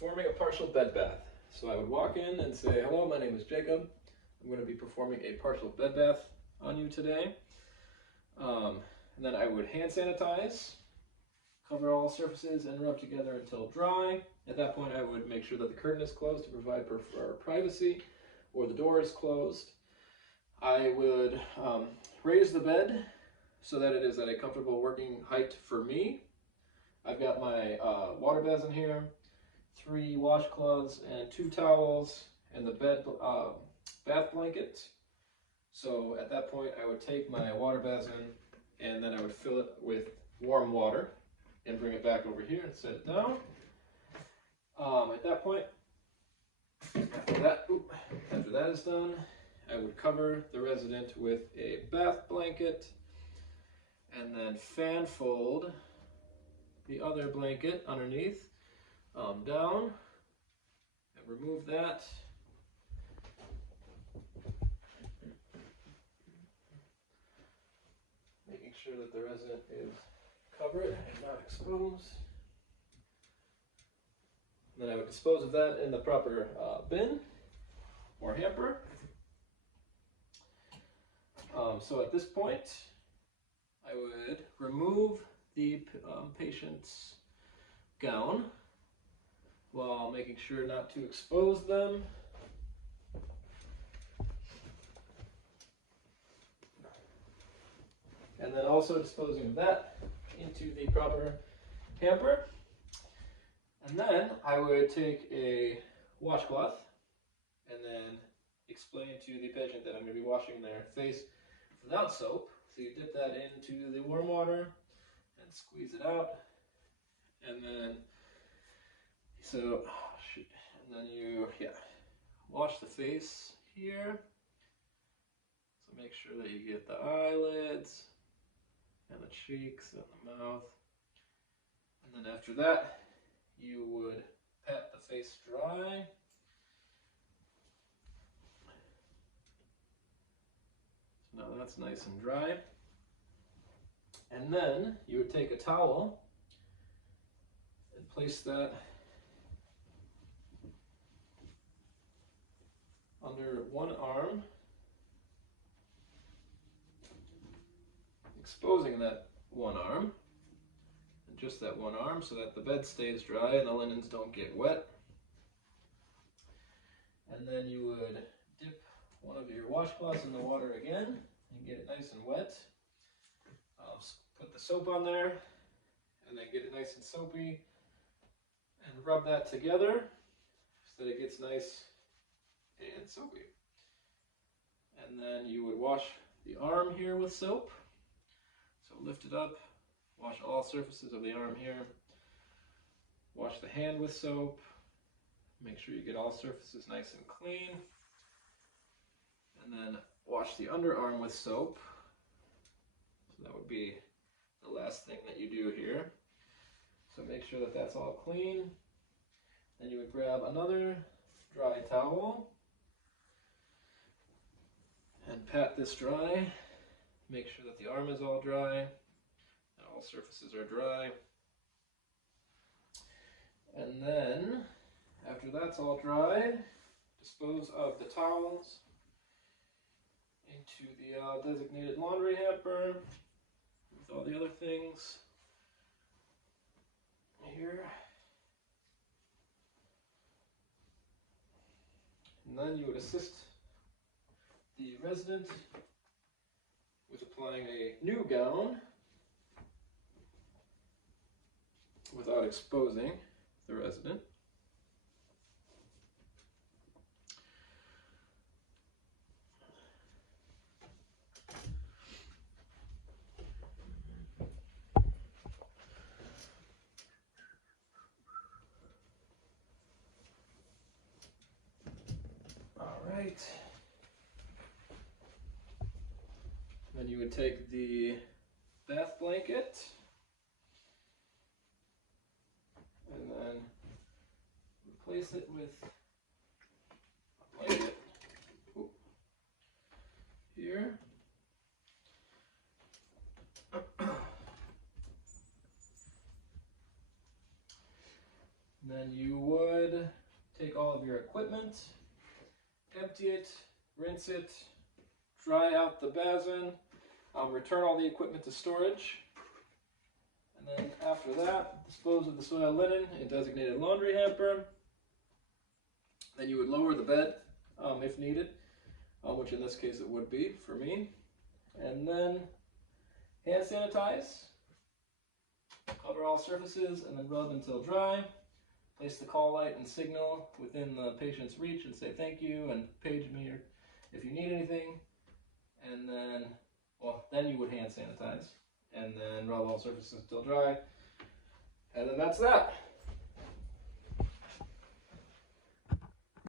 performing a partial bed bath. So I would walk in and say, hello, my name is Jacob. I'm going to be performing a partial bed bath on you today. And then I would hand sanitize, cover all surfaces, and rub together until dry. At that point, I would make sure that the curtain is closed to provide for privacy, or the door is closed. I would raise the bed so that it is at a comfortable working height for me. I've got my water bath in here, 3 washcloths and 2 towels, and the bath blanket. So at that point, I would take my water bath in, and then I would fill it with warm water and bring it back over here and set it down. At that point, after that is done, I would cover the resident with a bath blanket and then fan fold the other blanket underneath down and remove that. Making sure that the resident is covered and not exposed. And then I would dispose of that in the proper bin or hamper. So at this point, I would remove the patient's gown while making sure not to expose them. And then also disposing of that into the proper hamper. And then I would take a washcloth and then explain to the patient that I'm going to be washing their face without soap. So you dip that into the warm water and squeeze it out. And then, you wash the face here. So make sure that you get the eyelids and the cheeks and the mouth. And then after that, you would pat the face dry. So now that's nice and dry. And then you would take a towel and place that under one arm, exposing that one arm, and just that one arm, so that the bed stays dry and the linens don't get wet. And then you would dip one of your washcloths in the water again and get it nice and wet. Put the soap on there and then get it nice and soapy and rub that together so that it gets nice and soapy. And then you would wash the arm here with soap. So lift it up, wash all surfaces of the arm here. Wash the hand with soap. Make sure you get all surfaces nice and clean. And then wash the underarm with soap. So that would be the last thing that you do here. So make sure that that's all clean. Then you would grab another dry towel and pat this dry. Make sure that the arm is all dry and all surfaces are dry. And then, after that's all dry, dispose of the towels into the designated laundry hamper with all the other things here. And then you would assist the resident with applying a new gown without exposing the resident. All right. Then you would take the bath blanket and then replace it with a blanket here. Then you would take all of your equipment, empty it, rinse it, dry out the basin, return all the equipment to storage, and then after that, dispose of the soiled linen in designated laundry hamper. Then you would lower the bed if needed, which in this case it would be for me, and then hand sanitize, cover all surfaces, and then rub until dry. Place the call light and signal within the patient's reach and say thank you and page me if you need anything. And then, well, then you would hand sanitize and then rub all surfaces until dry. And then that's that.